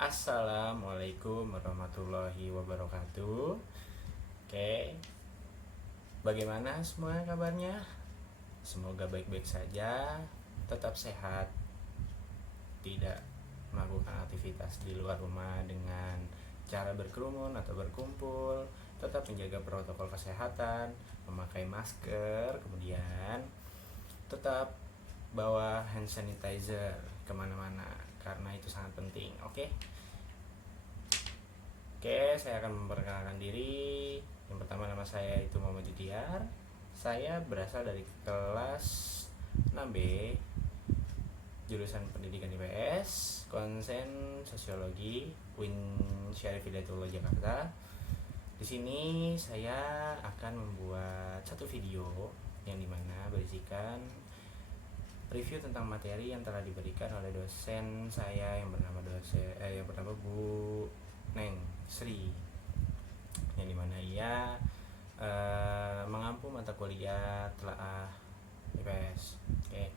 Assalamualaikum warahmatullahi wabarakatuh. Oke, bagaimana semua kabarnya? Semoga baik-baik saja, tetap sehat, tidak melakukan aktivitas di luar rumah dengan cara berkerumun atau berkumpul, tetap menjaga protokol kesehatan, memakai masker, kemudian tetap bawa hand sanitizer kemana-mana karena itu sangat penting. Oke, saya akan memperkenalkan diri. Yang pertama, nama saya itu Muhammad Judiar. Saya berasal dari kelas 6B, jurusan Pendidikan IPS, konsen Sosiologi, UIN Syarif Hidayatullah Jakarta. Di sini saya akan membuat satu video yang dimana berisikan review tentang materi yang telah diberikan oleh dosen saya yang bernama Bu Neng Sri, yang dimana ia mengampu mata kuliah telaah IPS. Oke,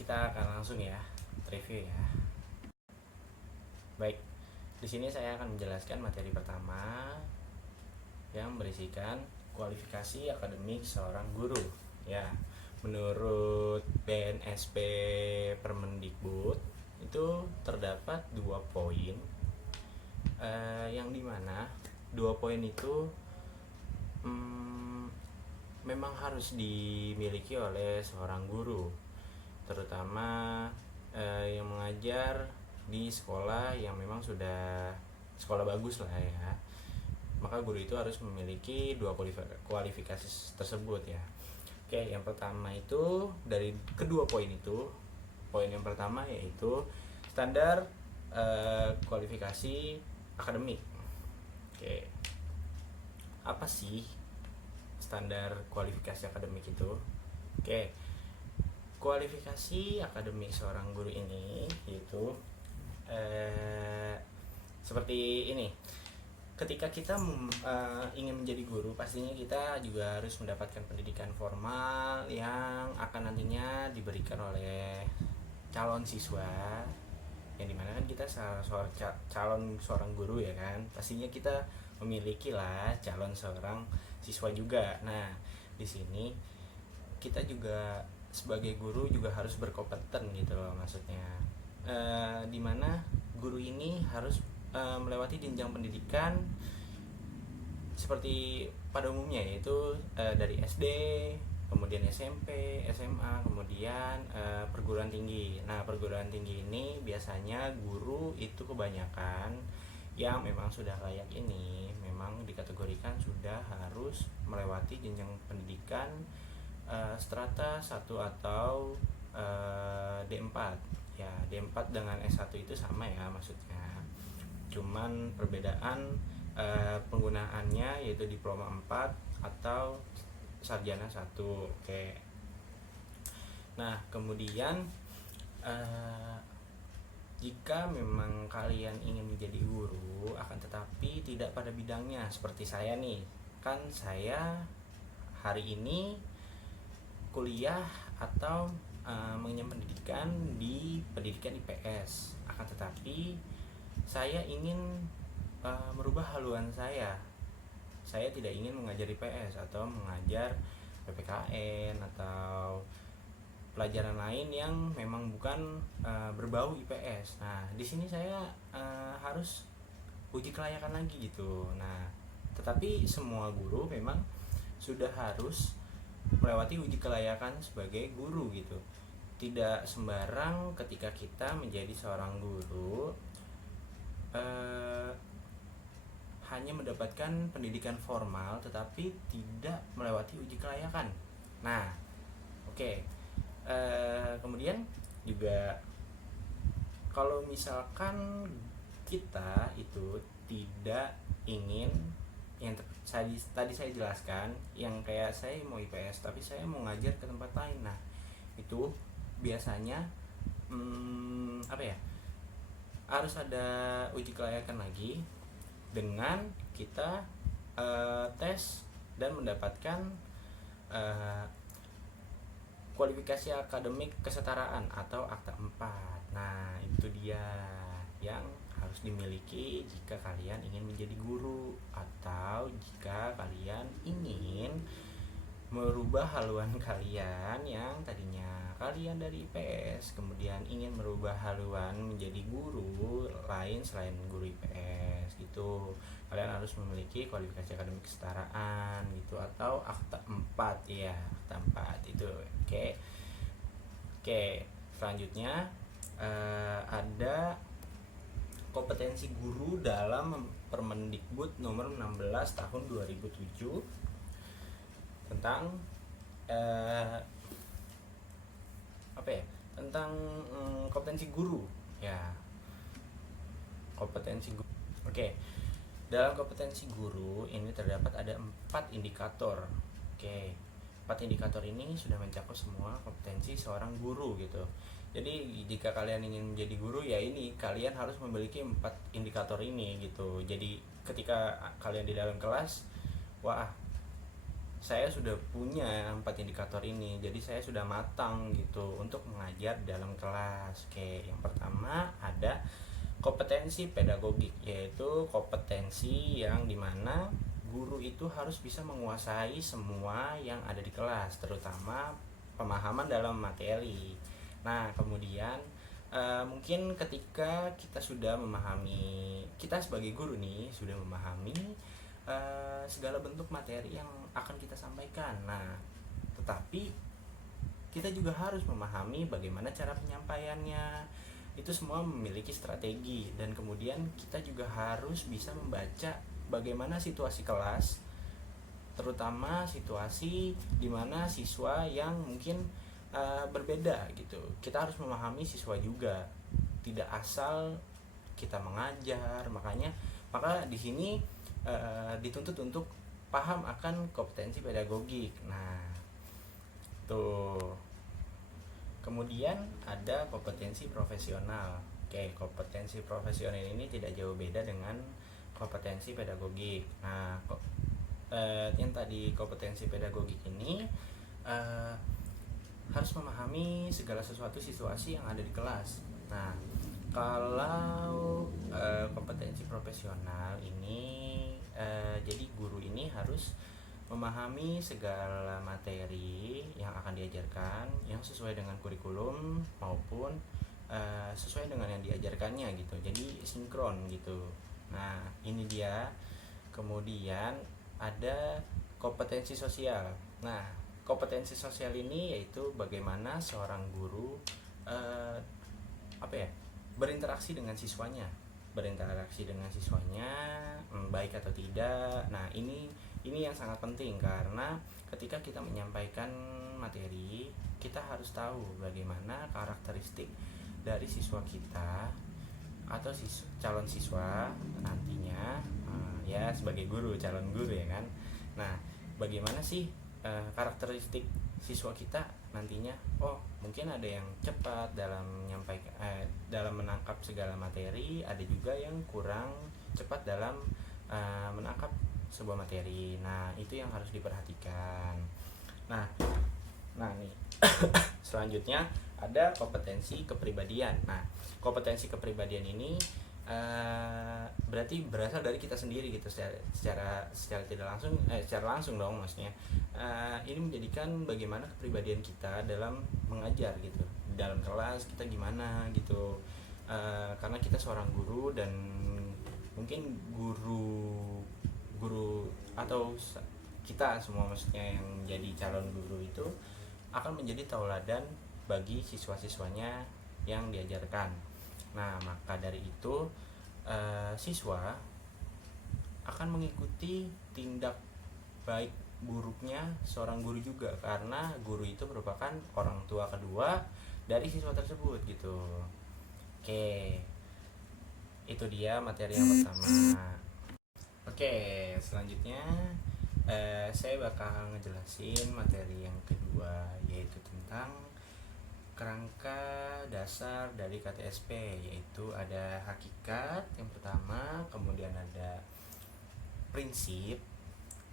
kita akan langsung ya review ya. Baik, di sini saya akan menjelaskan materi pertama yang berisikan kualifikasi akademik seorang guru. Ya, menurut BNSP Permendikbud itu terdapat 2 poin, yang dimana 2 poin itu memang harus dimiliki oleh seorang guru, terutama yang mengajar di sekolah yang memang sudah sekolah bagus lah ya. Maka guru itu harus memiliki 2 kualifikasi tersebut ya. Oke, yang pertama itu dari kedua poin itu, poin yang pertama yaitu standar kualifikasi akademik. Oke, apa sih standar kualifikasi akademik itu? Oke, kualifikasi akademik seorang guru ini yaitu seperti ini. Ketika kita ingin menjadi guru, pastinya kita juga harus mendapatkan pendidikan formal yang akan nantinya diberikan oleh calon siswa, yang dimana kan kita calon seorang guru ya kan, pastinya kita memiliki lah calon seorang siswa juga. Nah, di sini kita juga sebagai guru juga harus berkompeten gitu loh, maksudnya dimana guru ini harus melewati jenjang pendidikan seperti pada umumnya, yaitu dari SD, kemudian SMP, SMA, kemudian perguruan tinggi. Nah, perguruan tinggi ini biasanya guru itu kebanyakan yang memang sudah layak ini memang dikategorikan sudah harus melewati jenjang pendidikan strata 1 atau D4. Ya, D4 dengan S1 itu sama ya maksudnya. Cuman perbedaan penggunaannya yaitu diploma 4 atau sarjana 1. Oke. Nah, kemudian jika memang kalian ingin menjadi guru akan tetapi tidak pada bidangnya, seperti saya nih. Kan saya hari ini kuliah atau mengenyam pendidikan di pendidikan IPS, akan tetapi saya ingin merubah haluan saya. Saya tidak ingin mengajar IPS atau mengajar PPKN atau pelajaran lain yang memang bukan berbau IPS. Nah, di sini saya harus uji kelayakan lagi gitu. Nah, tetapi semua guru memang sudah harus melewati uji kelayakan sebagai guru gitu. Tidak sembarang ketika kita menjadi seorang guru hanya mendapatkan pendidikan formal tetapi tidak melewati uji kelayakan. Nah, oke. Kemudian juga kalau misalkan kita itu tidak ingin yang tadi saya jelaskan, yang kayak saya mau IPS tapi saya mau ngajar ke tempat lain. Nah, itu biasanya harus ada uji kelayakan lagi dengan kita tes dan mendapatkan kualifikasi akademik kesetaraan atau akta 4. Nah, itu dia yang harus dimiliki jika kalian ingin menjadi guru atau jika kalian ingin merubah haluan kalian yang tadinya kalian dari IPS kemudian ingin merubah haluan menjadi guru lain selain guru IPS gitu. Kalian harus memiliki kualifikasi akademik kesetaraan gitu atau akta 4 ya, akta 4 itu. Oke, selanjutnya ada kompetensi guru dalam Permendikbud nomor 16 tahun 2007 tentang tentang kompetensi guru ya, kompetensi guru. Oke, dalam kompetensi guru ini terdapat ada 4 indikator. Oke, 4 indikator ini sudah mencakup semua kompetensi seorang guru gitu. Jadi jika kalian ingin menjadi guru ya ini kalian harus memiliki 4 indikator ini gitu. Jadi ketika kalian di dalam kelas, wah saya sudah punya 4 indikator ini, jadi saya sudah matang gitu untuk mengajar dalam kelas. Oke, yang pertama ada kompetensi pedagogik, yaitu kompetensi yang dimana guru itu harus bisa menguasai semua yang ada di kelas, terutama pemahaman dalam materi. Nah, kemudian mungkin ketika kita sudah memahami, kita sebagai guru nih sudah memahami segala bentuk materi yang akan kita sampaikan. Nah, tetapi kita juga harus memahami bagaimana cara penyampaiannya. Itu semua memiliki strategi dan kemudian kita juga harus bisa membaca bagaimana situasi kelas, terutama situasi di mana siswa yang mungkin berbeda gitu. Kita harus memahami siswa juga, tidak asal kita mengajar. Maka di sini dituntut untuk paham akan kompetensi pedagogik. Nah, tuh. Kemudian ada kompetensi profesional. Oke, kompetensi profesional ini tidak jauh beda dengan kompetensi pedagogik. Nah, yang tadi kompetensi pedagogik ini harus memahami segala sesuatu situasi yang ada di kelas. Nah, kalau kompetensi profesional ini jadi guru ini harus memahami segala materi yang akan diajarkan yang sesuai dengan kurikulum maupun sesuai dengan yang diajarkannya gitu. Jadi sinkron gitu. Nah, ini dia. Kemudian ada kompetensi sosial. Nah, kompetensi sosial ini yaitu bagaimana seorang guru berinteraksi dengan siswanya, baik atau tidak. Nah, ini yang sangat penting karena ketika kita menyampaikan materi, kita harus tahu bagaimana karakteristik dari siswa kita atau calon siswa nantinya, ya sebagai guru, calon guru ya kan. Nah, bagaimana sih karakteristik siswa kita nantinya? Oh, mungkin ada yang cepat dalam menyampaikan, dalam menangkap segala materi, ada juga yang kurang cepat dalam menangkap sebuah materi. Nah, itu yang harus diperhatikan. Nah nih selanjutnya ada kompetensi kepribadian. Nah, kompetensi kepribadian ini berarti berasal dari kita sendiri gitu, secara tidak langsung, secara langsung dong maksudnya. Ini menjadikan bagaimana kepribadian kita dalam mengajar gitu, dalam kelas kita gimana gitu. Karena kita seorang guru dan mungkin guru atau kita semua maksudnya yang menjadi calon guru itu akan menjadi tauladan bagi siswa-siswanya yang diajarkan. Nah, maka dari itu siswa akan mengikuti tindak baik buruknya seorang guru juga, karena guru itu merupakan orang tua kedua dari siswa tersebut gitu. Oke, itu dia materi yang pertama. Oke, selanjutnya saya bakal ngejelasin materi yang kedua, yaitu tentang kerangka dasar dari KTSP, yaitu ada hakikat yang pertama, kemudian ada prinsip,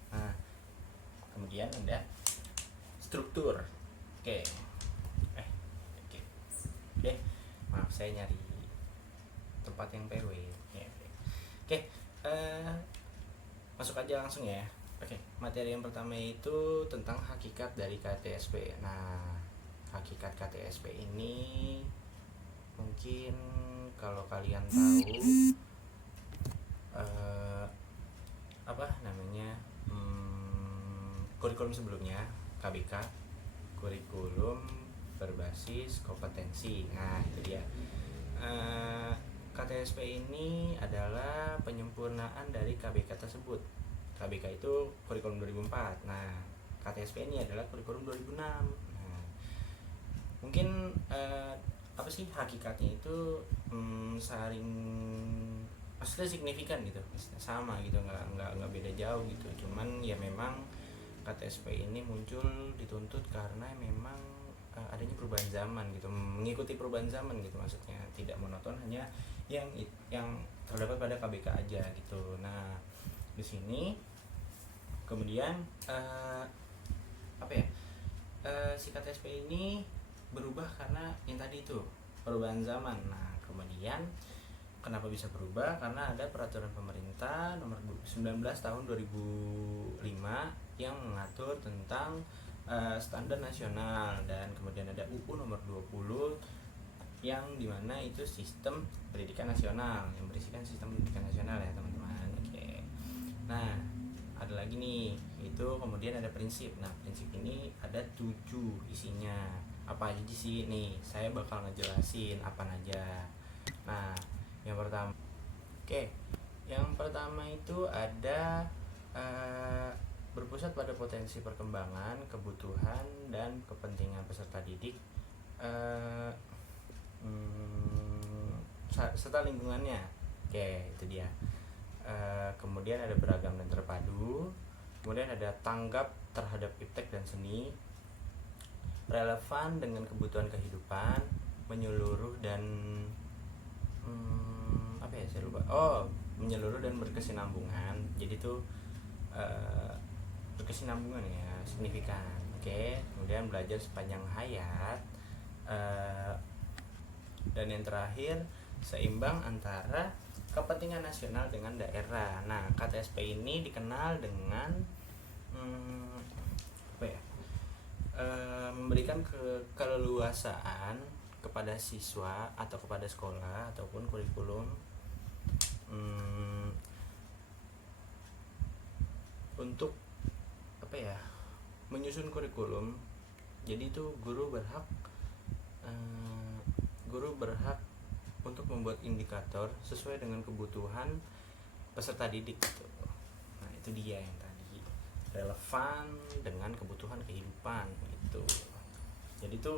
nah kemudian ada struktur. Oke, saya nyari tempat yang PW ya. Oke, masuk aja langsung ya. Oke, materi yang pertama itu tentang hakikat dari KTSP. Nah, hakikat KTSP ini mungkin kalau kalian tahu apa namanya, kurikulum sebelumnya KBK, kurikulum berbasis kompetensi. Nah, itu dia. KTSP ini adalah penyempurnaan dari KBK tersebut. KBK itu kurikulum 2004. Nah, KTSP ini adalah kurikulum 2006. Nah, mungkin apa sih hakikatnya itu, saling maksudnya signifikan gitu, sama gitu, nggak beda jauh gitu. Cuman ya memang KTSP ini muncul dituntut karena memang adanya perubahan zaman gitu, mengikuti perubahan zaman gitu, maksudnya tidak monoton hanya yang terdapat pada KBK aja gitu. Nah, di sini kemudian apa ya, si KTSP ini berubah karena yang tadi itu perubahan zaman. Nah, kemudian kenapa bisa berubah? Karena ada peraturan pemerintah nomor 19 tahun 2005 yang mengatur tentang standar nasional, dan kemudian ada UU nomor 20 yang dimana itu sistem pendidikan nasional, yang berisikan sistem pendidikan nasional ya teman-teman. Oke. Nah, ada lagi nih, itu kemudian ada prinsip. Nah, prinsip ini ada 7 isinya. Apa aja sih nih? Saya bakal ngejelasin apa aja. Nah, yang pertama, yang pertama itu ada berpusat pada potensi perkembangan, kebutuhan, dan kepentingan peserta didik serta lingkungannya. Itu dia. Kemudian ada beragam dan terpadu. Kemudian ada tanggap terhadap iptek dan seni, relevan dengan kebutuhan kehidupan, menyeluruh dan apa ya, saya lupa. Menyeluruh dan berkesinambungan. Jadi tuh berkesinambungan ya, signifikan. Kemudian belajar sepanjang hayat, dan yang terakhir seimbang antara kepentingan nasional dengan daerah. Nah, KTSP ini dikenal dengan apa ya, memberikan keleluasaan kepada siswa atau kepada sekolah ataupun kurikulum untuk apa ya, menyusun kurikulum. Jadi itu guru berhak untuk membuat indikator sesuai dengan kebutuhan peserta didik gitu. Nah, itu dia yang tadi, relevan dengan kebutuhan kehidupan gitu. Jadi itu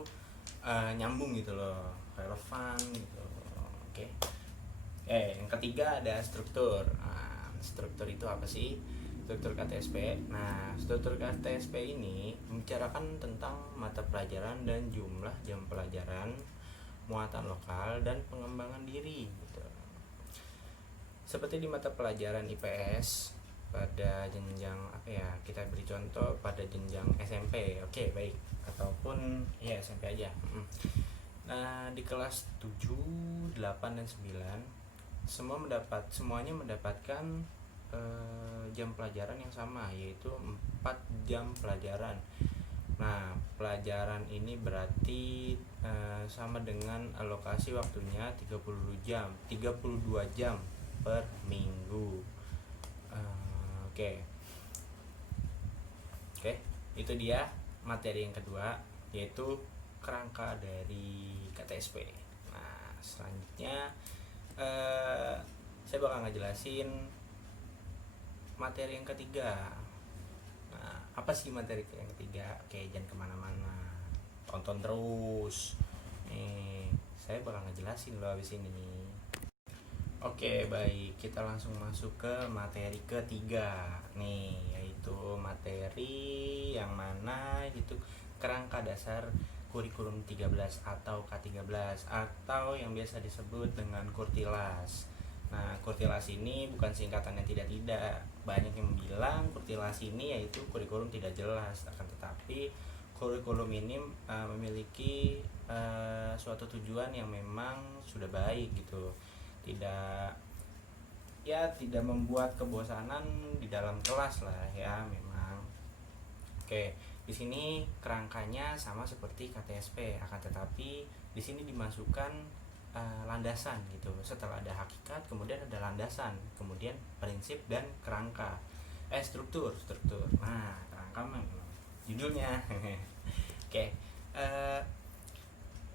nyambung gitu loh, relevan gitu. Yang ketiga ada struktur. Nah, struktur itu apa sih? Struktur KTSP. Nah, struktur KTSP ini membicarakan tentang mata pelajaran dan jumlah jam pelajaran, muatan lokal, dan pengembangan diri gitu. Seperti di mata pelajaran IPS pada jenjang apa ya, kita beri contoh pada jenjang SMP. Baik, ataupun ya SMP aja. Nah, di kelas 7, 8, dan 9 semuanya mendapatkan jam pelajaran yang sama, yaitu 4 jam pelajaran. Nah, pelajaran ini berarti sama dengan alokasi waktunya 32 jam per minggu. Itu dia materi yang kedua, yaitu kerangka dari KTSP. Nah, selanjutnya saya bakal ngejelasin materi yang ketiga. Nah, apa sih materi yang ketiga? Jangan kemana-mana, tonton terus. Saya bakal ngejelasin loh abis ini. Baik, kita langsung masuk ke materi ketiga nih, yaitu materi yang mana itu kerangka dasar kurikulum 13 atau K13, atau yang biasa disebut dengan Kurtilas. Nah, Kurtilas ini bukan singkatan yang tidak. Banyak yang bilang Kurtilas ini yaitu kurikulum tidak jelas, akan tetapi kurikulum ini memiliki suatu tujuan yang memang sudah baik gitu, tidak tidak membuat kebosanan di dalam kelas lah ya memang. Oke, di sini kerangkanya sama seperti KTSP, akan tetapi di sini dimasukkan landasan gitu. Setelah ada hakikat, kemudian ada landasan, kemudian prinsip dan kerangka. Struktur. Nah, kerangka memang judulnya. Oke,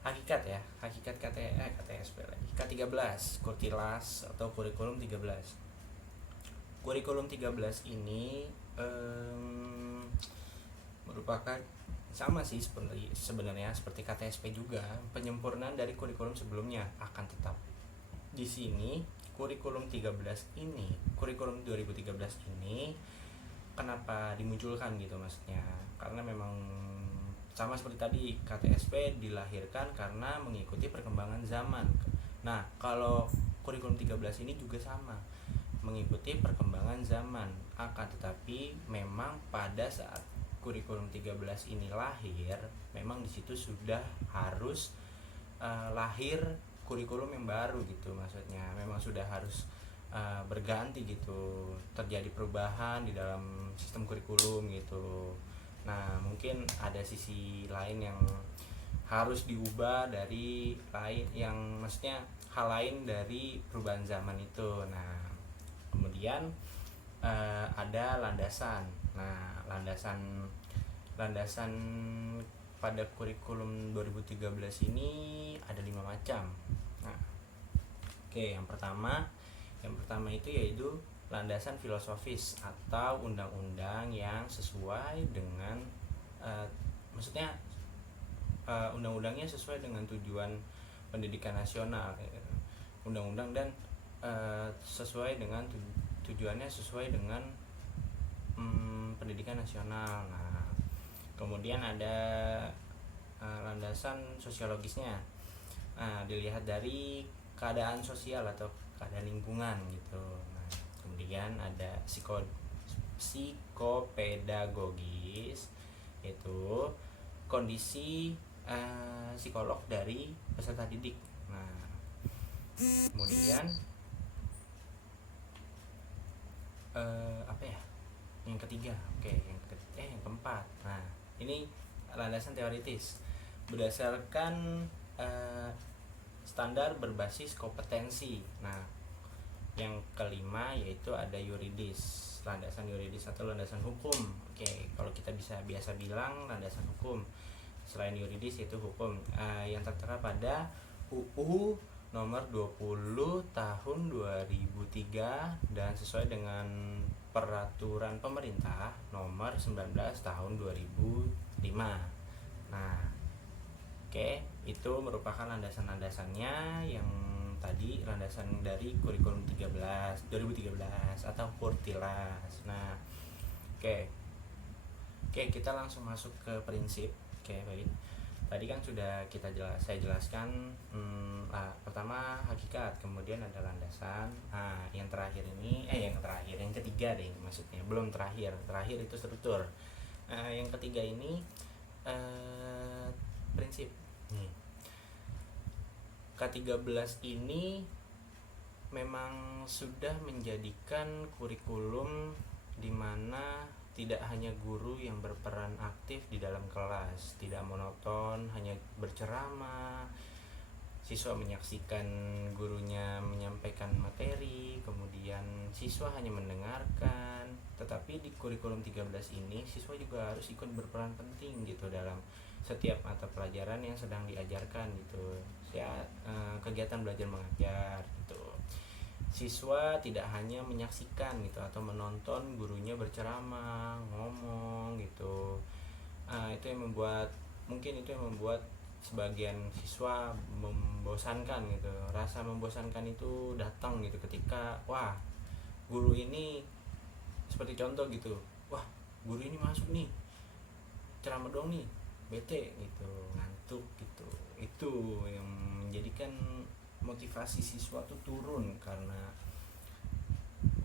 hakikat ya, hakikat KTSP lagi. K13, Kurtilas atau kurikulum 13. Kurikulum 13 ini merupakan sama sih sebenarnya seperti KTSP juga, penyempurnaan dari kurikulum sebelumnya. Akan tetapi di sini kurikulum 2013 ini kenapa dimunculkan gitu maksudnya, karena memang sama seperti tadi KTSP dilahirkan karena mengikuti perkembangan zaman. Nah, kalau kurikulum 13 ini juga sama, mengikuti perkembangan zaman. Akan tetapi memang pada saat kurikulum 13 ini lahir, memang di situ sudah harus lahir kurikulum yang baru gitu maksudnya. Memang sudah harus berganti gitu, terjadi perubahan di dalam sistem kurikulum gitu. Nah, mungkin ada sisi lain yang harus diubah dari lain, yang maksudnya hal lain dari perubahan zaman itu. Nah, kemudian ada landasan. Nah, landasan pada kurikulum 2013 ini ada 5 macam. Nah, oke, yang pertama itu yaitu landasan filosofis atau undang-undang yang sesuai dengan maksudnya undang-undangnya sesuai dengan tujuan pendidikan nasional, undang-undang dan sesuai dengan tujuannya sesuai dengan pendidikan nasional. Nah, kemudian ada landasan sosiologisnya. Nah, dilihat dari keadaan sosial atau keadaan lingkungan gitu. Nah, kemudian ada psikopedagogis, yaitu kondisi psikolog dari peserta didik. Nah, kemudian apa ya? Yang ketiga, yang keempat. Nah, ini landasan teoritis berdasarkan standar berbasis kompetensi. Nah, yang kelima yaitu ada yuridis, landasan yuridis atau landasan hukum. Oke, kalau kita biasa bilang landasan hukum selain yuridis yaitu hukum, yang tertera pada UU nomor 20 tahun 2003 dan sesuai dengan peraturan pemerintah nomor 19 tahun 2005. Nah, itu merupakan landasan-landasannya yang tadi, landasan dari kurikulum 2013 atau Kurtilas. Nah, kita langsung masuk ke prinsip. Baik. Tadi kan sudah saya jelaskan pertama hakikat, kemudian ada landasan. Nah, yang ketiga deh maksudnya, belum terakhir itu struktur. Yang ketiga ini prinsip. K13 ini memang sudah menjadikan kurikulum di mana tidak hanya guru yang berperan aktif di dalam kelas, tidak monoton hanya berceramah, siswa menyaksikan gurunya menyampaikan materi, kemudian siswa hanya mendengarkan. Tetapi di kurikulum 13 ini siswa juga harus ikut berperan penting gitu dalam setiap mata pelajaran yang sedang diajarkan gitu. Kegiatan belajar mengajar gitu. Siswa tidak hanya menyaksikan gitu atau menonton gurunya berceramah, ngomong gitu. Itu yang membuat sebagian siswa membosankan gitu. Rasa membosankan itu datang gitu ketika guru ini, seperti contoh gitu, guru ini masuk nih ceramah dong nih, bete gitu, ngantuk gitu. Itu yang menjadikan motivasi siswa tuh turun karena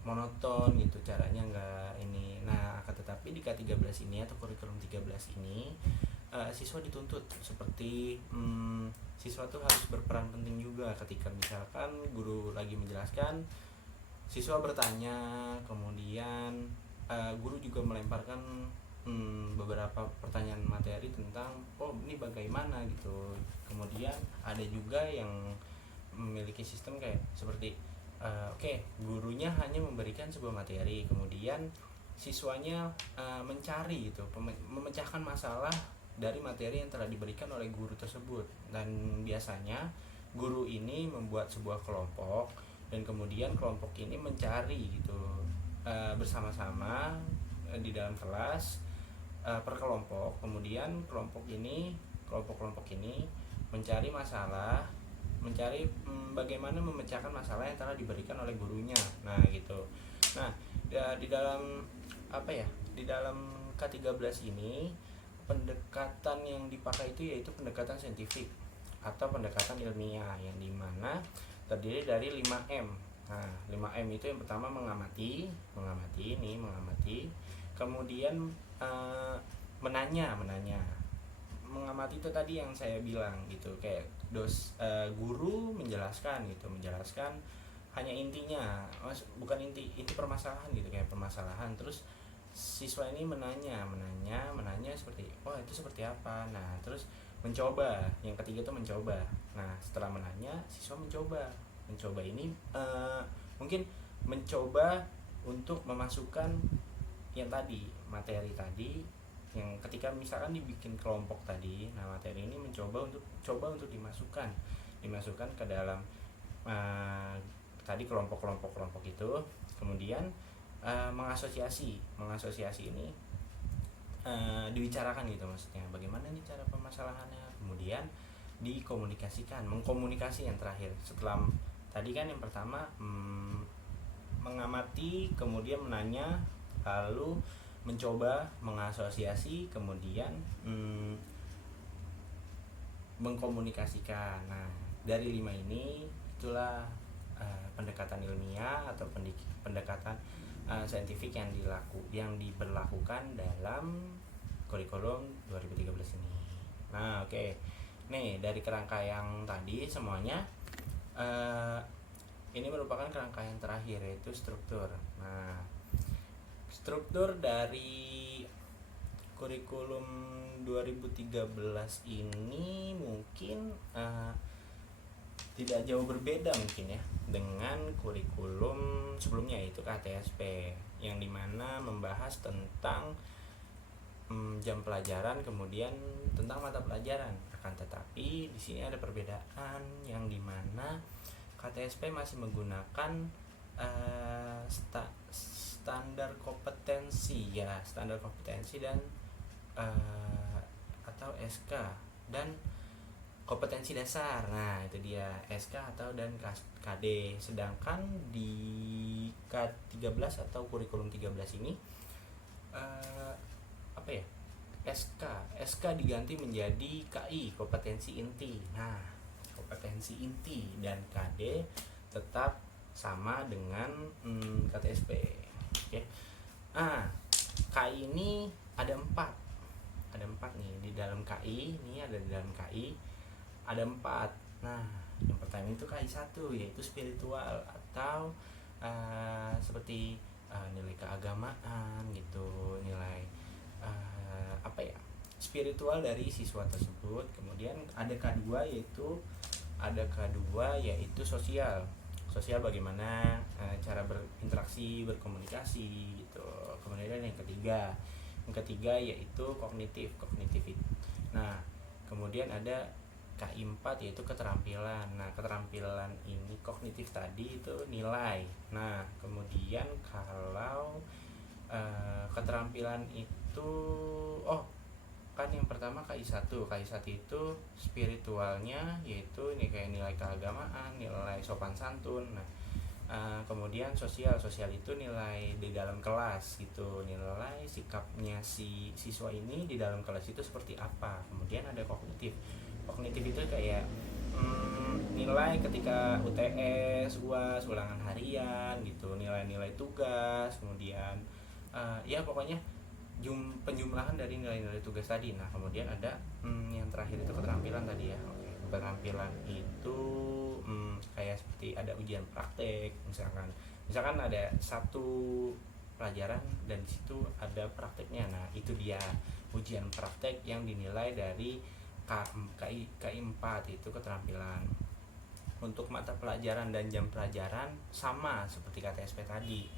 monoton gitu, caranya nggak ini. Nah, tetapi di K13 ini atau kurikulum 13 ini siswa dituntut seperti siswa tuh harus berperan penting juga ketika misalkan guru lagi menjelaskan, siswa bertanya, kemudian guru juga melemparkan beberapa pertanyaan materi tentang ini bagaimana gitu. Kemudian ada juga yang memiliki sistem kayak seperti gurunya hanya memberikan sebuah materi, kemudian siswanya mencari gitu, memecahkan masalah dari materi yang telah diberikan oleh guru tersebut. Dan biasanya guru ini membuat sebuah kelompok dan kemudian kelompok ini mencari gitu bersama-sama di dalam kelas per kelompok. Kemudian kelompok-kelompok ini mencari masalah, mencari bagaimana memecahkan masalah yang telah diberikan oleh gurunya. Nah gitu. Nah di dalam di dalam K13 ini pendekatan yang dipakai itu yaitu pendekatan saintifik atau pendekatan ilmiah, yang dimana terdiri dari 5M. Nah 5M itu yang pertama mengamati, kemudian menanya. Mengamati itu tadi yang saya bilang gitu, kayak guru menjelaskan hanya intinya, bukan inti permasalahan gitu, kayak permasalahan. Terus siswa ini menanya seperti itu seperti apa. Nah terus mencoba, yang ketiga itu mencoba. Nah setelah menanya, siswa mencoba ini mungkin mencoba untuk memasukkan yang tadi, materi tadi, yang ketika misalkan dibikin kelompok tadi. Nah materi ini mencoba untuk dimasukkan ke dalam tadi kelompok itu. Kemudian mengasosiasi ini dibicarakan gitu, maksudnya bagaimana nih cara permasalahannya, kemudian mengkomunikasi yang terakhir. Setelah tadi kan yang pertama mengamati, kemudian menanya, lalu mencoba, mengasosiasi, kemudian mengkomunikasikan. Nah dari 5 ini itulah pendekatan ilmiah atau pendekatan saintifik yang diberlakukan dalam kurikulum 2013 ini. Nah oke. Nih dari kerangka yang tadi semuanya ini merupakan kerangka yang terakhir, yaitu struktur. Nah struktur dari kurikulum 2013 ini mungkin tidak jauh berbeda mungkin ya dengan kurikulum sebelumnya, yaitu KTSP, yang dimana membahas tentang jam pelajaran, kemudian tentang mata pelajaran. Akan tetapi di sini ada perbedaan, yang dimana KTSP masih menggunakan standar kompetensi dan atau SK dan kompetensi dasar. Nah itu dia, SK dan KD. Sedangkan di K13 atau kurikulum 13 ini SK diganti menjadi KI, kompetensi inti. Nah kompetensi inti, dan KD tetap sama dengan KTSP. Oke. Nah KI ini ada 4 nih di dalam KI. Ada 4. Nah yang pertama itu KI 1, yaitu spiritual atau seperti nilai keagamaan gitu, nilai spiritual dari siswa tersebut. Kemudian ada K2 yaitu sosial, bagaimana cara berinteraksi, berkomunikasi gitu. Kemudian yang ketiga yaitu kognitif. Nah kemudian ada KI4 yaitu keterampilan. Nah keterampilan ini kognitif tadi itu nilai. Nah kemudian kalau keterampilan itu kan yang pertama KI1 itu spiritualnya, yaitu ini kayak nilai keagamaan, nilai sopan santun. Nah kemudian sosial itu nilai di dalam kelas gitu, nilai sikapnya si siswa ini di dalam kelas itu seperti apa. Kemudian ada kognitif itu kayak nilai ketika UTS, UAS, ulangan harian gitu, nilai-nilai tugas. Kemudian ya pokoknya penjumlahan dari nilai-nilai tugas tadi. Nah kemudian ada yang terakhir itu keterampilan tadi ya. Oke, keterampilan itu kayak seperti ada ujian praktek, misalkan ada satu pelajaran dan di situ ada prakteknya. Nah itu dia ujian praktek yang dinilai dari KI 4 itu keterampilan. Untuk mata pelajaran dan jam pelajaran sama seperti KTSP tadi,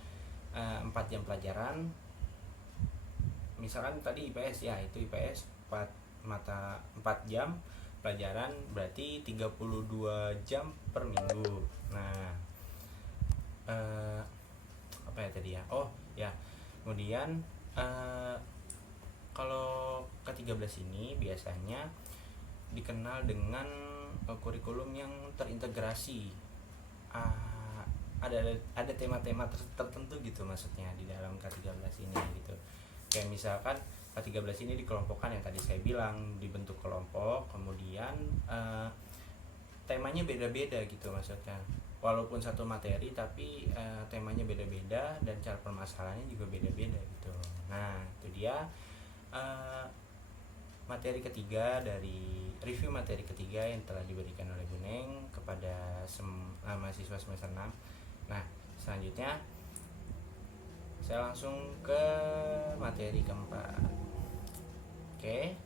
4 jam pelajaran. Misalkan tadi IPS ya, itu IPS 4 mata 4 jam pelajaran, berarti 32 jam per minggu. Nah apa ya tadi ya, oh ya, kemudian kalau ke-13 ini biasanya dikenal dengan kurikulum yang terintegrasi. Ada tema-tema tertentu gitu maksudnya di dalam K13 ini gitu. Kayak misalkan K13 ini dikelompokkan yang tadi saya bilang, dibentuk kelompok, kemudian temanya beda-beda gitu maksudnya. Walaupun satu materi tapi temanya beda-beda dan cara permasalahannya juga beda-beda gitu. Nah itu dia materi ketiga dari review materi ketiga yang telah diberikan oleh Bu Neng kepada mahasiswa semester 6. Nah selanjutnya saya langsung ke materi keempat. Oke.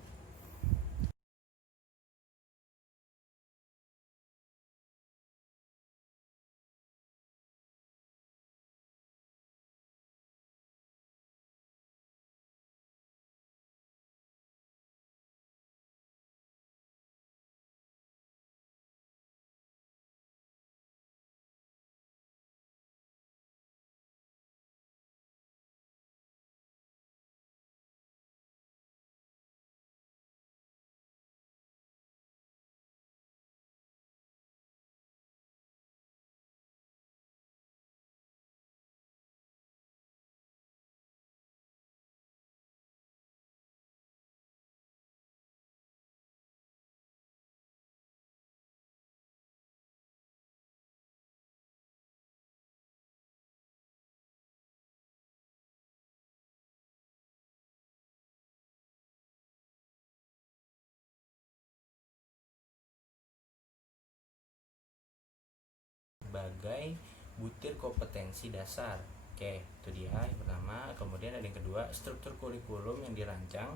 Sebagai butir kompetensi dasar. Oke, itu dia yang pertama. Kemudian ada yang kedua, struktur kurikulum yang dirancang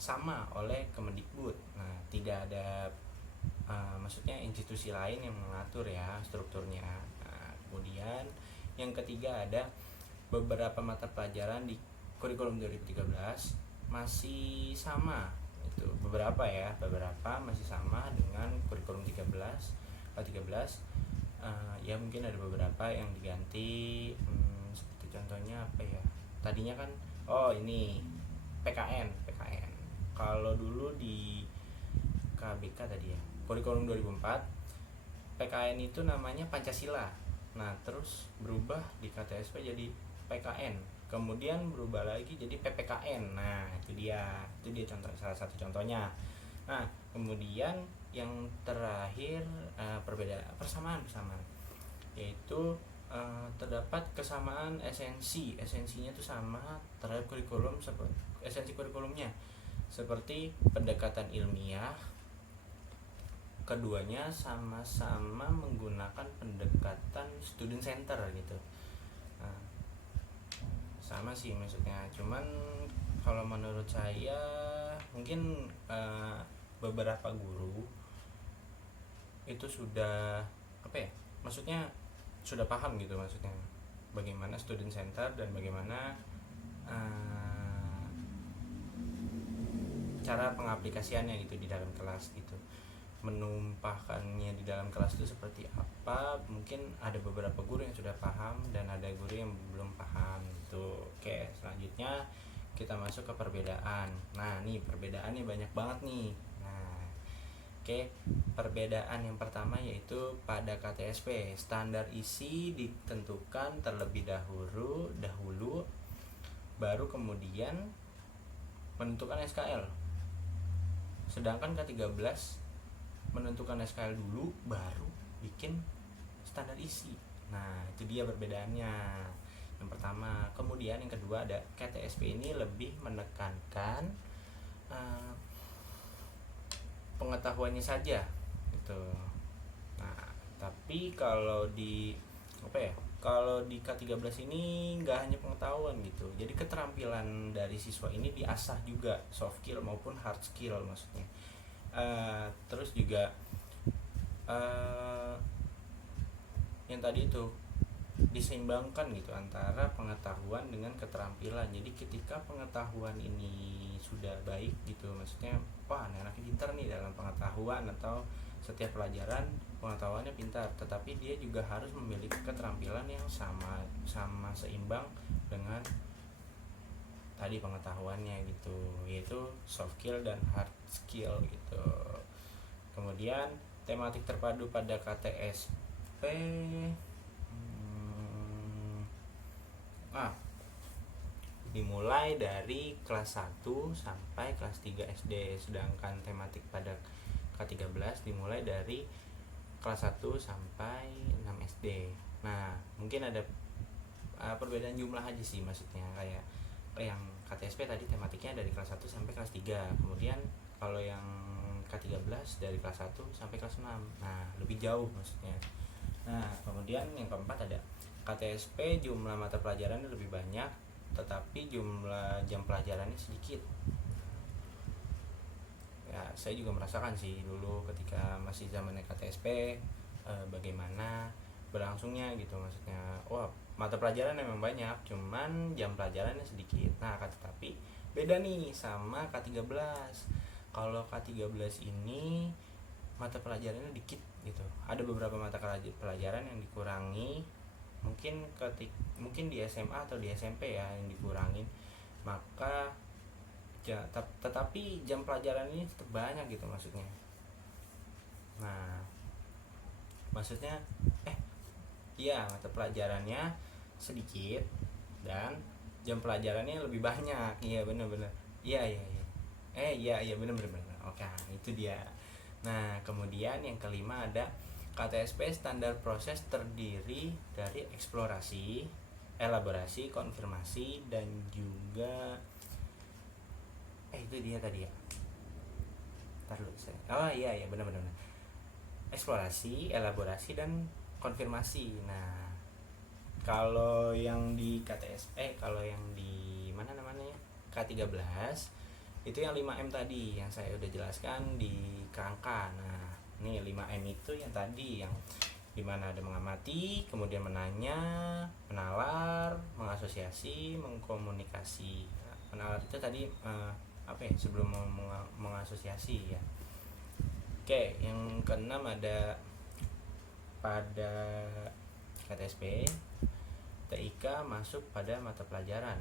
sama oleh Kemendikbud. Nah, tidak ada maksudnya institusi lain yang mengatur ya strukturnya. Nah, kemudian yang ketiga ada beberapa mata pelajaran di kurikulum 2013 masih sama. Itu beberapa masih sama dengan kurikulum 13 ya mungkin ada beberapa yang diganti, seperti contohnya apa ya, tadinya kan ini PKN. Kalau dulu di KBK tadi ya, kurikulum 2004 PKN itu namanya Pancasila. Nah terus berubah di KTSP jadi PKN, kemudian berubah lagi jadi PPKN. Nah itu dia contoh, salah satu contohnya. Nah kemudian yang terakhir persamaan, yaitu terdapat kesamaan esensinya itu sama terhadap kurikulum, esensi kurikulumnya seperti pendekatan ilmiah. Keduanya sama-sama menggunakan pendekatan student center gitu. Nah, sama sih maksudnya, cuman kalau menurut saya mungkin beberapa guru itu sudah maksudnya sudah paham gitu maksudnya bagaimana student center dan bagaimana cara pengaplikasiannya gitu di dalam kelas gitu, menumpahkannya di dalam kelas itu seperti apa. Mungkin ada beberapa guru yang sudah paham dan ada guru yang belum paham gitu. Oke, selanjutnya kita masuk ke perbedaan. Nah nih perbedaannya banyak banget nih. Oke, perbedaan yang pertama yaitu pada KTSP standar isi ditentukan terlebih dahulu, baru kemudian menentukan SKL. Sedangkan K13 menentukan SKL dulu, baru bikin standar isi. Nah itu dia perbedaannya. yang pertama. Kemudian yang kedua ada KTSP ini lebih menekankan pengetahuannya saja gitu. Nah, tapi kalau di Kalau di K13 ini nggak hanya pengetahuan gitu. Jadi keterampilan dari siswa ini diasah juga, soft skill maupun hard skill maksudnya. Terus juga yang tadi itu diseimbangkan gitu antara pengetahuan dengan keterampilan. Jadi ketika pengetahuan ini sudah baik gitu, maksudnya wah anak-anaknya pintar nih dalam pengetahuan atau setiap pelajaran pengetahuannya pintar, tetapi dia juga harus memiliki keterampilan yang sama seimbang dengan tadi pengetahuannya gitu, yaitu soft skill dan hard skill gitu. Kemudian tematik terpadu pada KTSP dimulai dari kelas 1 sampai kelas 3 SD, sedangkan tematik pada K13 dimulai dari kelas 1 sampai 6 SD. Nah, mungkin ada perbedaan jumlah aja sih, maksudnya kayak yang KTSP tadi tematiknya dari kelas 1 sampai kelas 3. Kemudian kalau yang K13 dari kelas 1 sampai kelas 6. Nah, lebih jauh maksudnya. Nah, kemudian yang keempat ada KTSP jumlah mata pelajarannya lebih banyak, tetapi jumlah jam pelajarannya sedikit. Ya, saya juga merasakan sih dulu ketika masih zamannya KTSP, bagaimana berlangsungnya gitu, maksudnya wah mata pelajaran memang banyak, cuman jam pelajarannya sedikit. Nah, tetapi beda nih sama K13. Kalau K13 ini mata pelajarannya dikit gitu, ada beberapa mata pelajaran yang dikurangi, mungkin di SMA atau di SMP ya yang dikurangin, maka tetapi jam pelajaran ini tetap banyak gitu maksudnya. Nah, maksudnya iya mata pelajarannya sedikit dan jam pelajarannya lebih banyak. Iya benar-benar. Iya benar. Oke, itu dia. Nah, kemudian yang kelima ada KTSP standar proses terdiri dari eksplorasi, elaborasi, konfirmasi, dan juga itu dia tadi ya. Ntar dulu saya. Oh iya benar. Eksplorasi, elaborasi, dan konfirmasi. Nah, kalau yang di kalau yang di mana namanya K13 itu yang 5M tadi yang saya udah jelaskan di kerangka. Nah, nih 5M itu yang tadi yang dimana ada mengamati, kemudian menanya, menalar, mengasosiasi, mengkomunikasi. Nah, menalar itu tadi sebelum mengasosiasi ya. Oke, yang keenam ada pada KTSP TIK masuk pada mata pelajaran.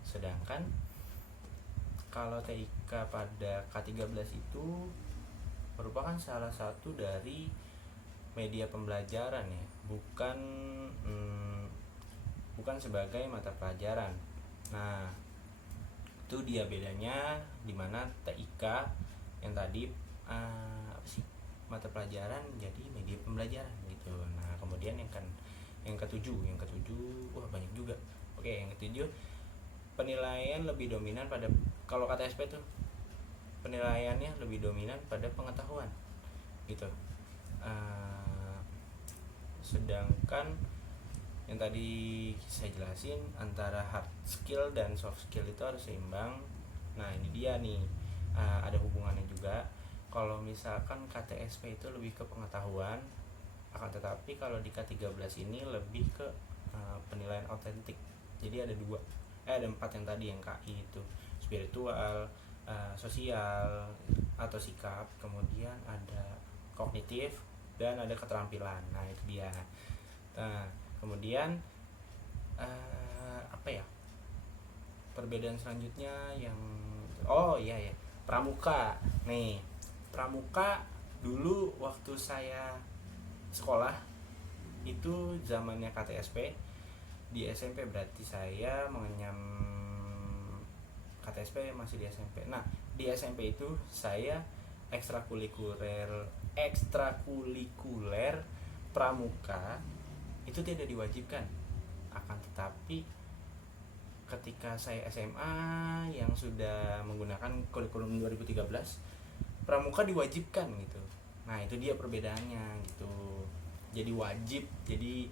Sedangkan kalau TIK pada K13 itu merupakan salah satu dari media pembelajaran ya, bukan sebagai mata pelajaran. Nah, itu dia bedanya, dimana TIK yang tadi mata pelajaran jadi media pembelajaran gitu. Nah, kemudian yang ketujuh wah banyak juga. Oke, yang ketujuh penilaian lebih dominan pada, kalau KTSP tuh penilaiannya lebih dominan pada pengetahuan gitu. Sedangkan yang tadi saya jelasin antara hard skill dan soft skill itu harus seimbang. Nah, ini dia nih, ada hubungannya juga. Kalau misalkan KTSP itu lebih ke pengetahuan, akan tetapi kalau di K13 ini lebih ke penilaian autentik. Jadi ada ada 4 yang tadi, yang KI itu spiritual, sosial atau sikap, kemudian ada kognitif, dan ada keterampilan. Nah, itu dia. Nah, kemudian perbedaan selanjutnya yang pramuka. Nih, pramuka dulu waktu saya sekolah itu zamannya KTSP. Di SMP berarti saya mengenyam KTSP masih di SMP. Nah, di SMP itu saya ekstrakurikuler pramuka itu tidak diwajibkan. Akan tetapi ketika saya SMA yang sudah menggunakan kurikulum 2013, pramuka diwajibkan gitu. Nah itu dia perbedaannya gitu. Jadi wajib, jadi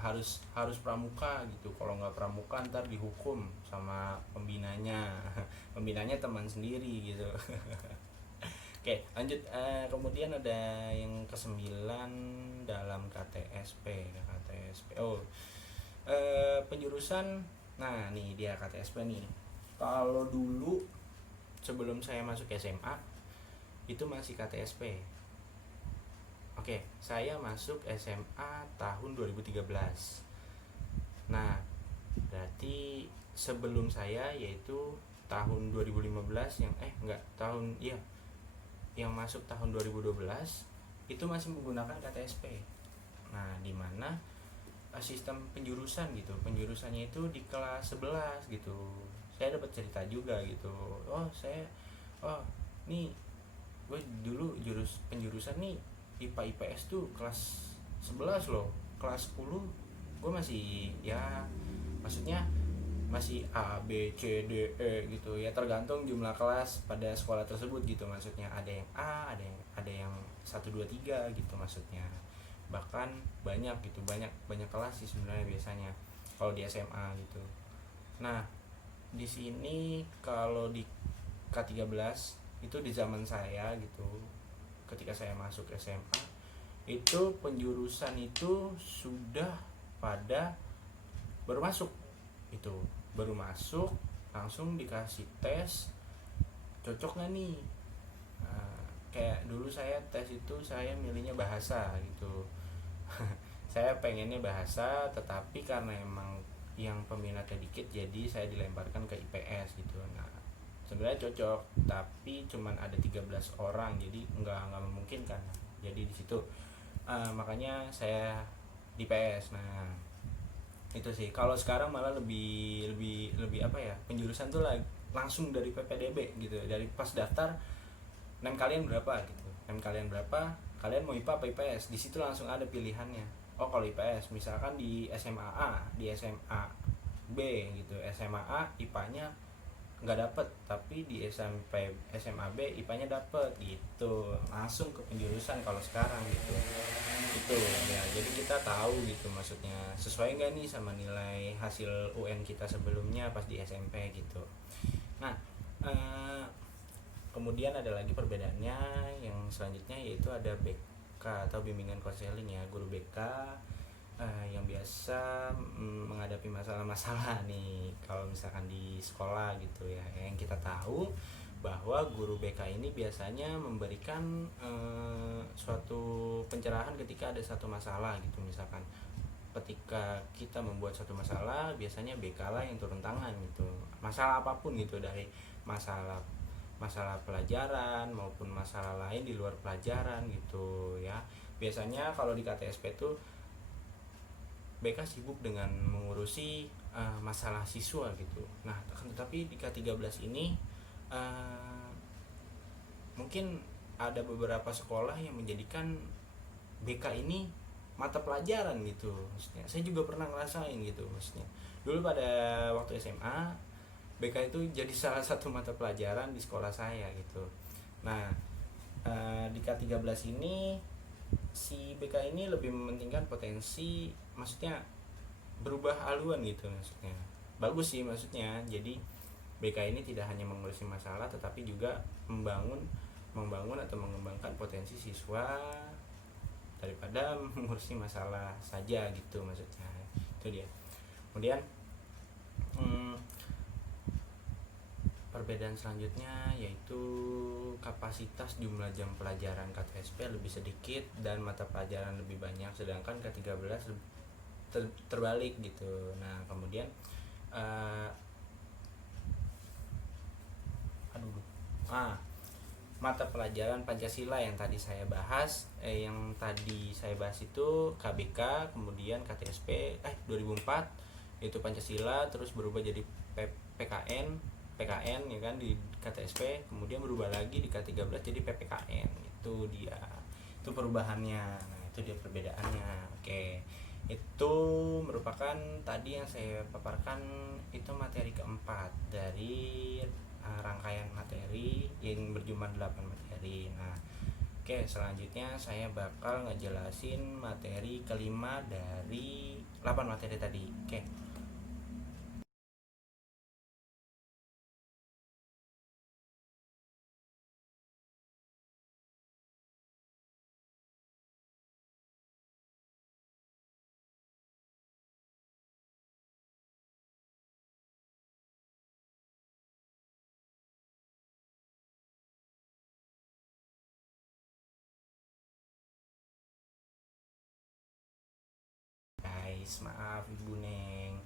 harus pramuka gitu. Kalau nggak pramuka ntar dihukum sama pembinanya. Pembinanya teman sendiri gitu. Oke lanjut. Kemudian ada yang kesembilan dalam KTSP. Penjurusan. Nah nih dia KTSP nih. Kalau dulu sebelum saya masuk SMA itu masih KTSP. Oke, saya masuk SMA tahun 2013. Nah, berarti sebelum saya yaitu tahun 2015 yang masuk tahun 2012 itu masih menggunakan KTSP. Nah, di mana sistem penjurusan gitu. Penjurusannya itu di kelas 11 gitu. Saya dapat cerita juga gitu. Nih gue dulu penjurusan nih IPA IPS tuh kelas 11 loh. Kelas 10 gue masih ya maksudnya masih A, B, C, D, E gitu ya, tergantung jumlah kelas pada sekolah tersebut gitu. Maksudnya ada yang A, ada yang 1, 2, 3 gitu maksudnya. Bahkan banyak gitu, banyak kelas sih sebenarnya biasanya kalau di SMA gitu. Nah, di sini kalau di K13 itu di zaman saya gitu, ketika saya masuk SMA itu penjurusan itu sudah pada baru masuk langsung dikasih tes cocok nggak nih. Kayak dulu saya tes itu saya milihnya bahasa gitu. Saya pengennya bahasa, tetapi karena emang yang peminatnya dikit jadi saya dilemparkan ke IPS gitu. Nah sebenarnya cocok tapi cuman ada 13 orang jadi nggak memungkinkan. Jadi di situ makanya saya di PS. Nah itu sih. Kalau sekarang malah lebih apa ya, penjurusan tuh langsung dari PPDB gitu, dari pas daftar NEM kalian berapa gitu, kalian mau IPA apa IPS, di situ langsung ada pilihannya. Oh kalau IPS misalkan di SMA A, di SMA B gitu, SMA A IPA-nya nggak dapet, tapi di SMA B IPA-nya dapet gitu, langsung ke penjurusan kalau sekarang gitu. Itu ya, jadi kita tahu gitu maksudnya sesuai nggak nih sama nilai hasil UN kita sebelumnya pas di SMP gitu. Nah kemudian ada lagi perbedaannya yang selanjutnya, yaitu ada BK atau bimbingan konseling ya, guru BK yang biasa menghadapi masalah-masalah nih kalau misalkan di sekolah gitu ya. Yang kita tahu bahwa guru BK ini biasanya memberikan suatu pencerahan ketika ada satu masalah gitu. Misalkan ketika kita membuat satu masalah, biasanya BK lah yang turun tangan gitu. Masalah apapun gitu, dari masalah pelajaran maupun masalah lain di luar pelajaran gitu ya. Biasanya kalau di KTSP tuh BK sibuk dengan mengurusi masalah siswa gitu. Nah, tetapi di K13 ini mungkin ada beberapa sekolah yang menjadikan BK ini mata pelajaran gitu. Maksudnya saya juga pernah ngerasain gitu maksudnya. Dulu pada waktu SMA, BK itu jadi salah satu mata pelajaran di sekolah saya gitu. Nah, di K13 ini si BK ini lebih mementingkan potensi, maksudnya berubah haluan gitu maksudnya. Bagus sih maksudnya. Jadi BK ini tidak hanya mengurusi masalah tetapi juga membangun atau mengembangkan potensi siswa daripada mengurusi masalah saja gitu maksudnya. Itu dia. Kemudian perbedaan selanjutnya yaitu kapasitas jumlah jam pelajaran KTSP lebih sedikit dan mata pelajaran lebih banyak, sedangkan K13 terbalik gitu. Nah kemudian mata pelajaran Pancasila yang tadi saya bahas itu KBK, kemudian KTSP 2004 itu Pancasila, terus berubah jadi PKN ya kan di KTSP, kemudian berubah lagi di K13 jadi PPKN. Itu dia, itu perubahannya. Nah itu dia perbedaannya. Oke, Itu merupakan tadi yang saya paparkan, itu materi keempat dari rangkaian materi yang berjumlah 8 materi. Nah, oke, selanjutnya saya bakal ngejelasin materi kelima dari 8 materi tadi. Oke. Guys, maaf Ibu Neng,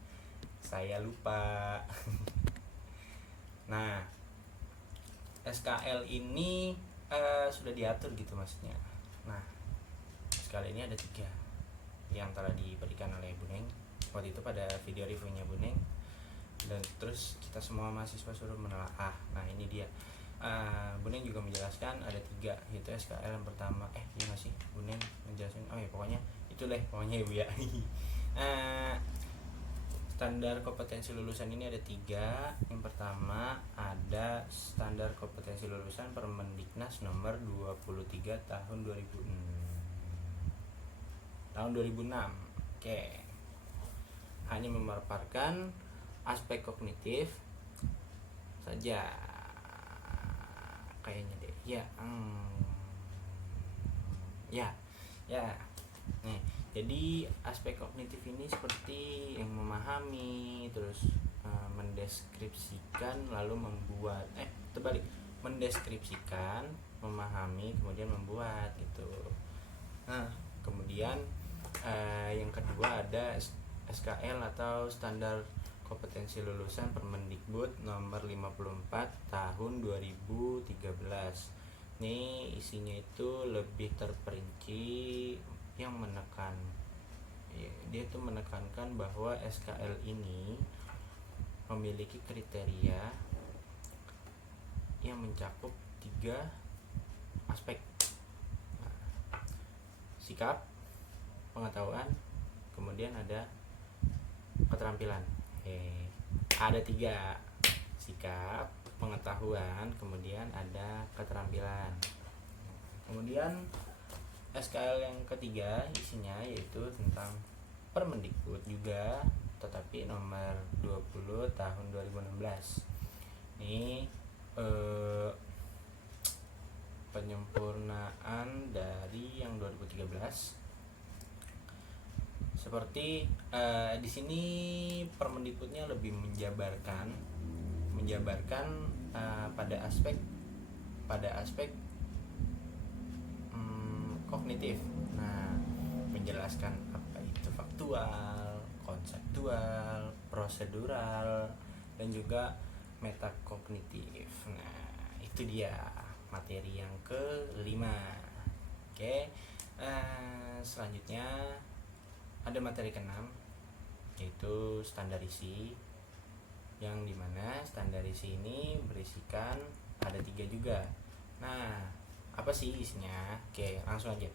saya lupa. Nah, SKL ini sudah diatur gitu maksudnya. Nah, SKL ini ada 3 yang telah diberikan oleh Bu Neng waktu itu pada video reviewnya Bu Neng, dan terus kita semua mahasiswa suruh menelaah. Nah, ini dia. Bu Neng juga menjelaskan ada 3, yaitu SKL yang pertama. Iya nggak sih Bu Neng menjelaskan? Oh ya, pokoknya itu deh pokoknya Ibu ya. Standar kompetensi lulusan ini ada 3. Yang pertama ada standar kompetensi lulusan Permendiknas nomor 23 tahun 2006. Oke. Hanya memaparkan aspek kognitif saja kayaknya deh. Ya. Nih, jadi aspek kognitif ini seperti yang memahami, terus mendeskripsikan, lalu membuat, terbalik, mendeskripsikan, memahami, kemudian membuat gitu. Nah, kemudian yang kedua ada SKL atau standar kompetensi lulusan Permendikbud nomor 54 tahun 2013. Ini isinya itu lebih terperinci, yang dia tuh menekankan bahwa SKL ini memiliki kriteria yang mencakup 3 aspek. Sikap, pengetahuan, kemudian ada keterampilan. Ada 3: sikap, pengetahuan, kemudian ada keterampilan. Kemudian SKL yang ketiga isinya yaitu tentang Permendikbud juga, tetapi nomor 20 tahun 2016. Ini penyempurnaan dari yang 2013. Seperti di sini Permendikbudnya lebih menjabarkan pada aspek kognitif. Nah, menjelaskan apa itu faktual, konseptual, prosedural, dan juga metakognitif. Nah, itu dia materi yang kelima. Oke. Selanjutnya ada materi keenam, yaitu standar isi, yang dimana standar isi ini berisikan ada 3 juga. Nah, apa sih isinya? Oke, langsung aja.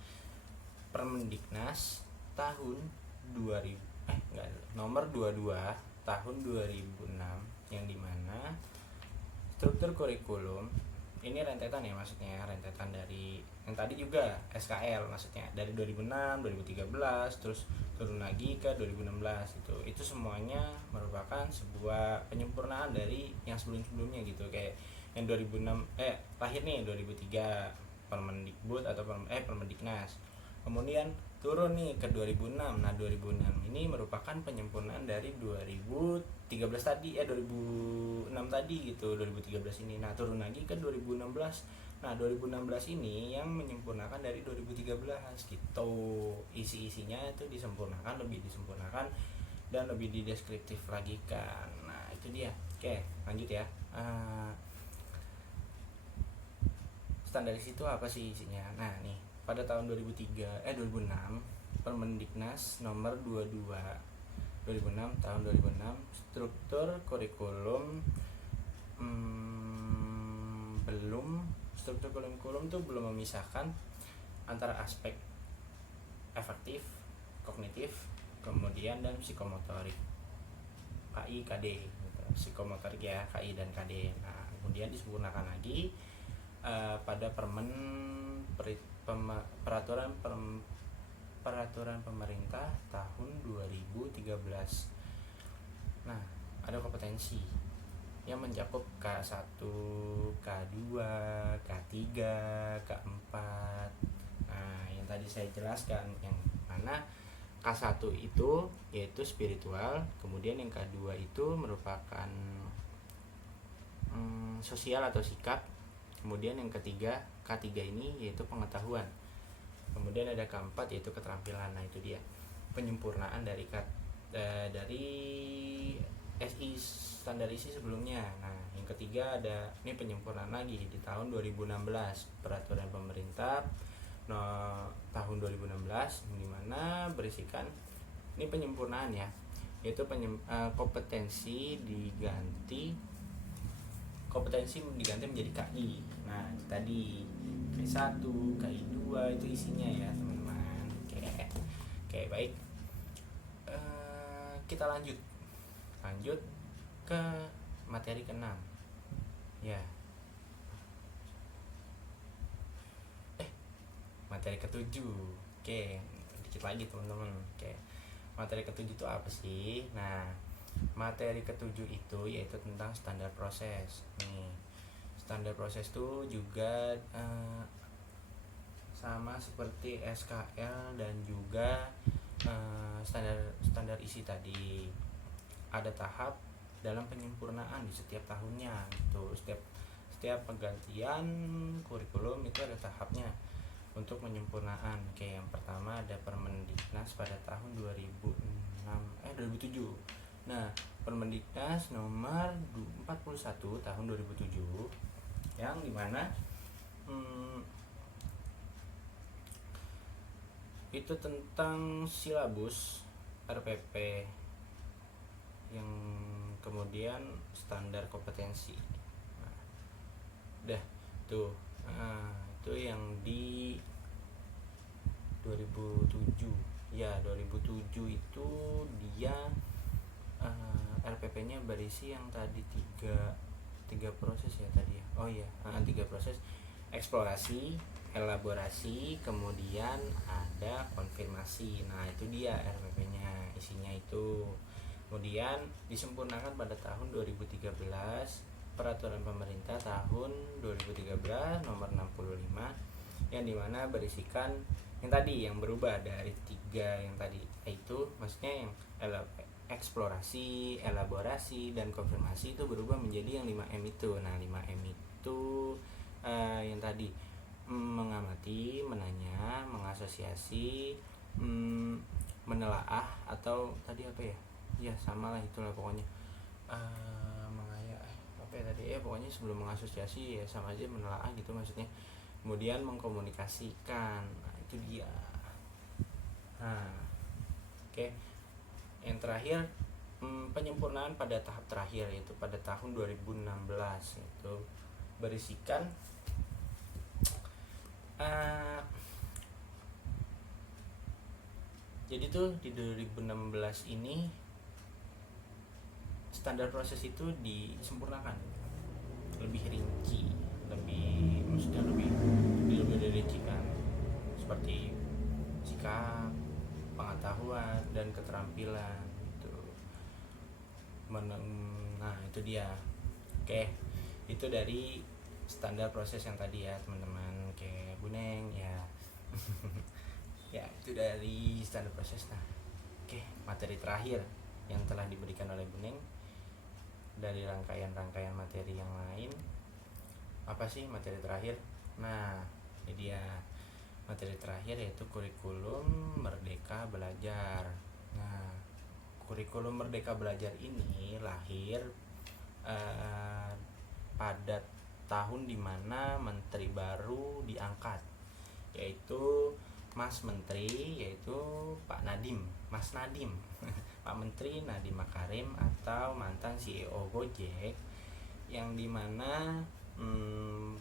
Permendiknas tahun 2000 nomor 22 tahun 2006, yang dimana struktur kurikulum ini rentetan ya, maksudnya rentetan dari yang tadi juga SKL, maksudnya dari 2006, 2013, terus turun lagi ke 2016 itu semuanya merupakan sebuah penyempurnaan dari yang sebelum-sebelumnya gitu. Kayak yang 2006 lahir nih 2003 Permendikbud atau Permendiknas, kemudian turun nih ke 2006. Nah, 2006 ini merupakan penyempurnaan dari 2013 tadi 2006 tadi gitu, 2013 ini. Nah, turun lagi ke 2016. Nah, 2016 ini yang menyempurnakan dari 2013 gitu. Isi-isinya itu lebih disempurnakan dan lebih dideskriptif lagi kan. Nah, itu dia. Oke, lanjut ya. Standaris itu apa sih isinya? Nah, nih, pada tahun 2006 Permendiknas nomor 22 2006 tahun 2006 struktur kurikulum tuh belum memisahkan antara aspek efektif, kognitif, kemudian dan psikomotorik KI KD gitu. Psikomotorik ya KI dan KD. Nah kemudian disempurnakan lagi pada peraturan peraturan pemerintah tahun 2013. Nah ada kompetensi yang mencakup K1, K2, K3, K4. Nah, yang tadi saya jelaskan yang mana K1 itu yaitu spiritual, kemudian yang K2 itu merupakan sosial atau sikap, kemudian yang ketiga K3 ini yaitu pengetahuan, kemudian ada K4 yaitu keterampilan. Nah itu dia penyempurnaan dari SI standar isi sebelumnya. Nah yang ketiga ada ini penyempurnaan lagi di tahun 2016 peraturan pemerintah tahun 2016 di mana berisikan ini penyempurnaan ya, yaitu kompetensi diganti menjadi KI. Nah tadi K1, KI2 itu isinya ya teman-teman. Oke baik. Kita lanjut ke materi ke-6 ya. Materi ke-7. Oke, dikit lagi teman-teman. Oke. Materi ke-7 itu apa sih? Nah, materi ke-7 itu yaitu tentang standar proses. Nih, standar proses itu juga sama seperti SKL dan juga standar isi tadi. Ada tahap dalam penyempurnaan di setiap tahunnya gitu. Setiap pergantian kurikulum itu ada tahapnya untuk penyempurnaan. Oke, yang pertama ada Permendiknas pada tahun 2007. Nah, Permendiknas nomor 41 tahun 2007 yang dimana itu tentang silabus RPP yang kemudian standar kompetensi. Nah, udah tuh. Itu yang di 2007 ya. 2007 itu dia RPP-nya berisi yang tadi tiga proses ya tadi ya. Oh iya, 3 proses: eksplorasi, elaborasi, kemudian ada konfirmasi. Nah itu dia RPP-nya, isinya itu. Kemudian disempurnakan pada tahun 2013 peraturan pemerintah tahun 2013 nomor 65 yang dimana berisikan yang tadi yang berubah dari 3 yang tadi, yaitu maksudnya yang eksplorasi, elaborasi, dan konfirmasi itu berubah menjadi yang 5M itu. Nah 5M itu yang tadi mengamati, menanya, mengasosiasi, menelaah, atau tadi apa ya? Ya sama lah itulah pokoknya. Pokoknya sebelum mengasosiasi ya sama aja menelaah gitu maksudnya. Kemudian mengkomunikasikan. Nah itu dia. Nah oke. Yang terakhir penyempurnaan pada tahap terakhir yaitu pada tahun 2016 itu berisikan jadi tuh di 2016 ini standar proses itu disempurnakan lebih rinci, lebih dirincikan seperti sikap, pengetahuan, dan keterampilan itu. Nah itu dia. Oke, itu dari standar proses yang tadi ya teman-teman. Oke Bu Neng ya. Ya itu dari standar proses. Nah oke, materi terakhir yang telah diberikan oleh Bu Neng dari rangkaian materi yang lain. Apa sih materi terakhir? Nah ini dia materi terakhir yaitu kurikulum Merdeka Belajar. Nah kurikulum Merdeka Belajar ini lahir pada tahun dimana menteri baru diangkat, yaitu Mas Menteri, yaitu Pak Nadiem, Mas Nadiem Pak Menteri Nadiem Makarim atau mantan CEO Gojek, yang dimana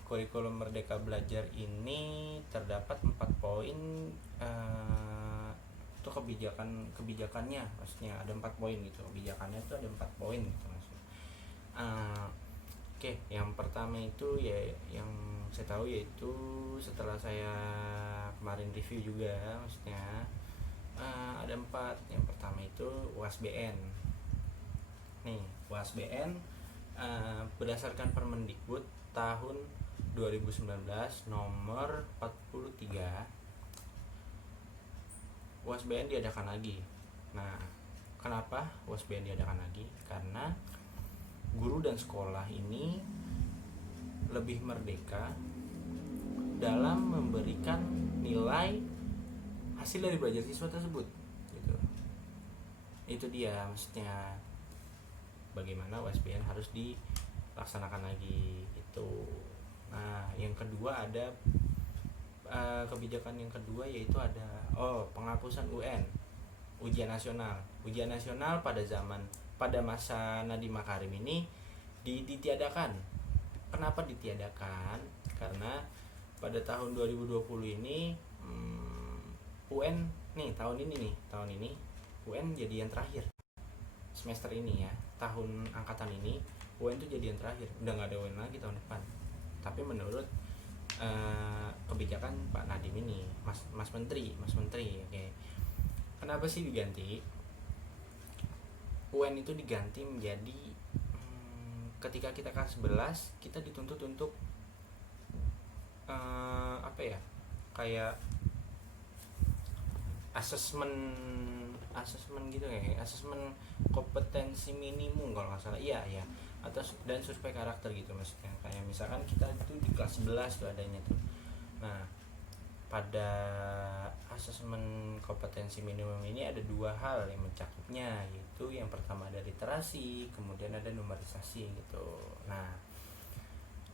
kurikulum Merdeka Belajar ini terdapat 4 poin itu kebijakannya, maksudnya ada 4 poin gitu, kebijakannya itu ada 4 poin gitu maksudnya. Oke, yang pertama itu ya yang saya tahu yaitu setelah saya kemarin review juga, maksudnya ada 4. Yang pertama itu UASBN. Nih, UASBN berdasarkan Permendikbud tahun 2019 nomor 43, UASBN diadakan lagi. Nah, kenapa UASBN diadakan lagi? Karena guru dan sekolah ini lebih merdeka dalam memberikan nilai hasil dari belajar siswa tersebut gitu. Itu dia maksudnya, bagaimana UASBN harus dilaksanakan lagi itu. Nah, yang kedua ada kebijakan yang kedua yaitu ada penghapusan UN, ujian nasional. Ujian nasional pada masa Nadiem Makarim ini ditiadakan. Kenapa ditiadakan? Karena pada tahun 2020 ini UN nih tahun ini UN jadi yang terakhir semester ini ya, tahun angkatan ini UN itu jadi yang terakhir, udah nggak ada UN lagi tahun depan. Tapi menurut kebijakan Pak Nadiem ini, Mas Menteri, oke. Kenapa sih diganti? UN itu diganti menjadi ketika kita kelas 11 kita dituntut untuk kayak asesmen gitu ya, asesmen kompetensi minimum kalau nggak salah, iya atau dan survei karakter gitu maksudnya. Kayak misalkan kita itu di kelas 11 tuh adanya tuh. Nah, pada asesmen kompetensi minimum ini ada 2 hal yang mencakupnya, yaitu yang pertama ada literasi, kemudian ada numerisasi gitu.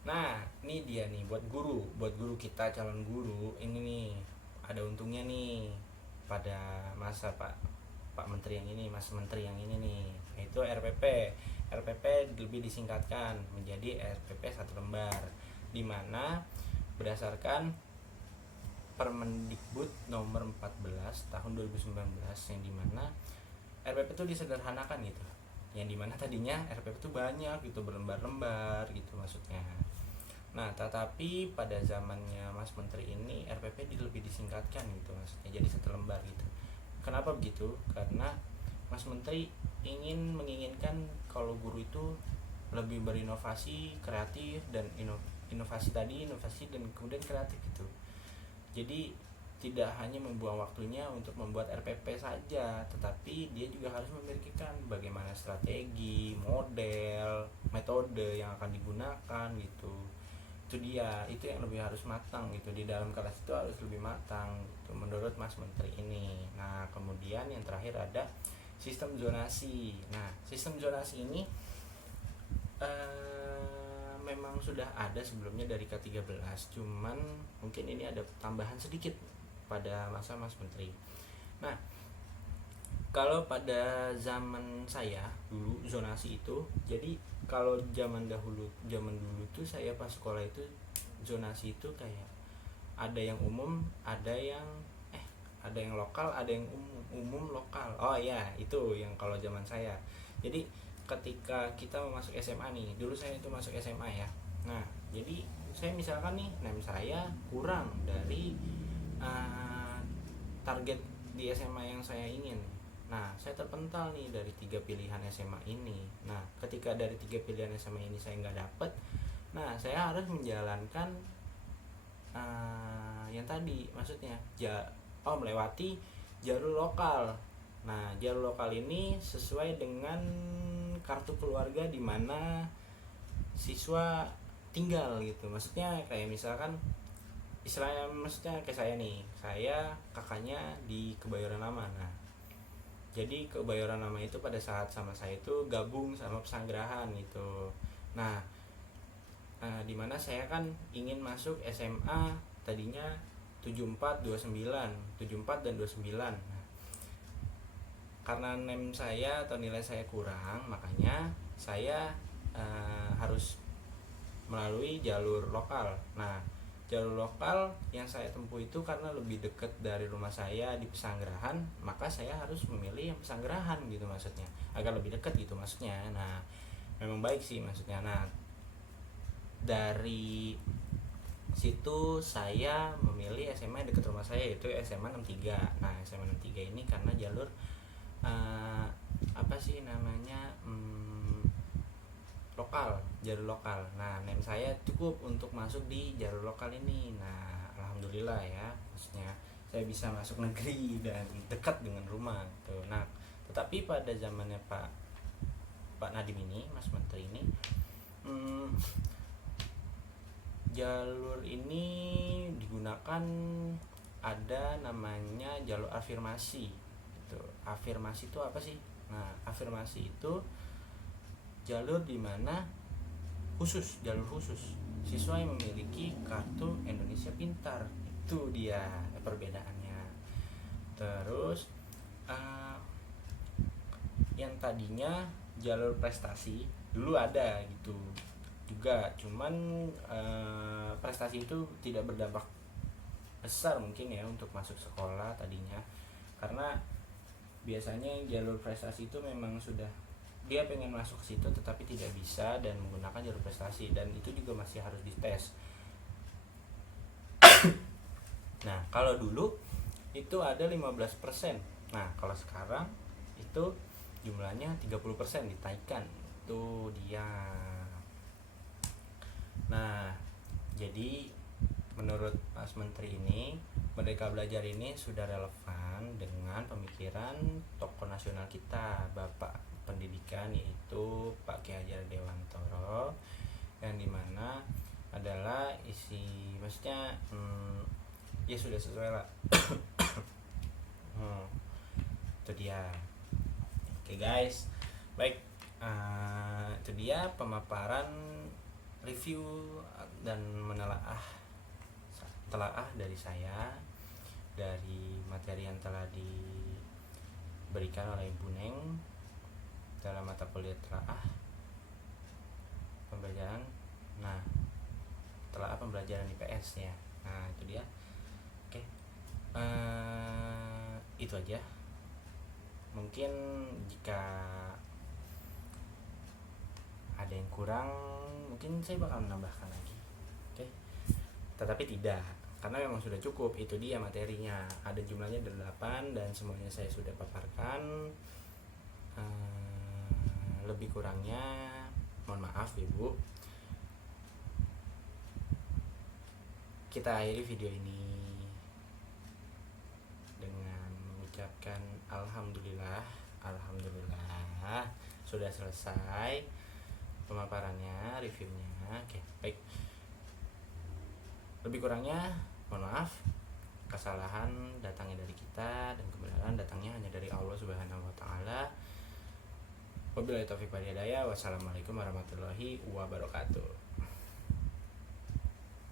Nah ini dia nih buat guru kita, calon guru ini nih ada untungnya nih pada masa Pak Menteri yang ini, Mas Menteri yang ini nih, yaitu RPP lebih disingkatkan menjadi RPP 1 lembar, dimana berdasarkan Permendikbud nomor 14 tahun 2019 yang dimana RPP itu disederhanakan gitu, yang dimana tadinya RPP itu banyak gitu, berlembar-lembar gitu maksudnya. Nah, tetapi pada zamannya Mas Menteri ini RPP lebih disingkatkan gitu maksudnya, jadi 1 lembar gitu. Kenapa begitu? Karena Mas Menteri menginginkan kalau guru itu lebih berinovasi, kreatif, dan inovasi dan kemudian kreatif gitu. Jadi tidak hanya membuang waktunya untuk membuat RPP saja, tetapi dia juga harus memikirkan bagaimana strategi, model, metode yang akan digunakan gitu. Itu yang lebih harus matang gitu, di dalam kelas itu harus lebih matang gitu, menurut Mas Menteri ini. Nah, kemudian yang terakhir ada sistem zonasi. Nah, sistem zonasi ini memang sudah ada sebelumnya dari K13, cuman mungkin ini ada tambahan sedikit pada masa Mas Menteri. Nah, kalau pada zaman saya dulu zonasi itu, jadi kalau zaman dulu tuh saya pas sekolah itu zonasi itu kayak ada yang umum, ada yang lokal, ada yang umum lokal. Oh iya, itu yang kalau zaman saya. Jadi ketika kita mau masuk SMA nih, dulu saya itu masuk SMA ya. Nah, jadi saya misalkan nih NEM saya kurang dari target di SMA yang saya ingin. Nah, saya terpental nih dari 3 pilihan SMA ini. Nah, ketika dari 3 pilihan SMA ini saya nggak dapet, nah saya harus menjalankan yang tadi, maksudnya melewati jalur lokal. Nah, jalur lokal ini sesuai dengan kartu keluarga di mana siswa tinggal gitu. Maksudnya kayak misalkan istilahnya, maksudnya kayak saya nih, saya kakaknya di Kebayoran Lama. Nah, jadi Kebayoran Lama itu pada saat sama saya itu gabung sama Pesanggerahan gitu. Nah, dimana saya kan ingin masuk SMA tadinya 74 dan 29. Nah, karena NEM saya atau nilai saya kurang, makanya saya harus melalui jalur lokal. Nah, jalur lokal yang saya tempuh itu karena lebih dekat dari rumah saya di Pesanggerahan, maka saya harus memilih yang Pesanggerahan gitu maksudnya, agar lebih dekat gitu maksudnya. Nah memang baik sih maksudnya. Nah dari situ saya memilih SMA dekat rumah saya, yaitu SMA 63. Nah SMA 63 ini karena jalur apa sih namanya, lokal, jalur lokal. Nah nem saya cukup untuk masuk di jalur lokal ini. Nah alhamdulillah ya, maksudnya saya bisa masuk negeri dan dekat dengan rumah gitu. Nah tetapi pada zamannya Pak Nadiem ini, Mas Menteri ini, jalur ini digunakan, ada namanya jalur afirmasi gitu. Afirmasi itu apa sih? Nah afirmasi itu jalur dimana jalur khusus siswa yang memiliki kartu Indonesia Pintar, itu dia perbedaannya. Terus yang tadinya jalur prestasi dulu ada gitu juga, cuman prestasi itu tidak berdampak besar mungkin ya untuk masuk sekolah tadinya, karena biasanya jalur prestasi itu memang sudah dia pengen masuk ke situ tetapi tidak bisa dan menggunakan jalur prestasi, dan itu juga masih harus dites. Nah kalau dulu itu ada 15%. Nah kalau sekarang itu jumlahnya 30% ditaikkan, itu dia. Nah jadi menurut Mas Menteri ini, Merdeka Belajar ini sudah relevan dengan pemikiran tokoh nasional kita, Bapak Pendidikan, yaitu Pak Ki Hajar Dewantara, yang dimana adalah isi maksudnya ya sudah sesuai lah. Itu dia. Oke guys, baik, itu dia pemaparan review dan telaah dari saya dari materi yang telah diberikan oleh Ibu Neng dalam mata kuliah telaah pembelajaran. Nah telaah pembelajaran IPS ya. Nah itu dia. Oke, itu aja. Mungkin jika ada yang kurang mungkin saya bakal menambahkan lagi. Oke, tetapi tidak, karena memang sudah cukup. Itu dia materinya, ada jumlahnya 8 dan semuanya saya sudah paparkan. Lebih kurangnya mohon maaf Ibu. Kita akhiri video ini dengan mengucapkan alhamdulillah sudah selesai pemaparannya, reviewnya. Oke, baik. Lebih kurangnya mohon maaf. Kesalahan datangnya dari kita dan kebenaran datangnya hanya dari Allah Subhanahu wa taala. Wabillahi taufiq wal hidayah. Wassalamualaikum warahmatullahi wabarakatuh.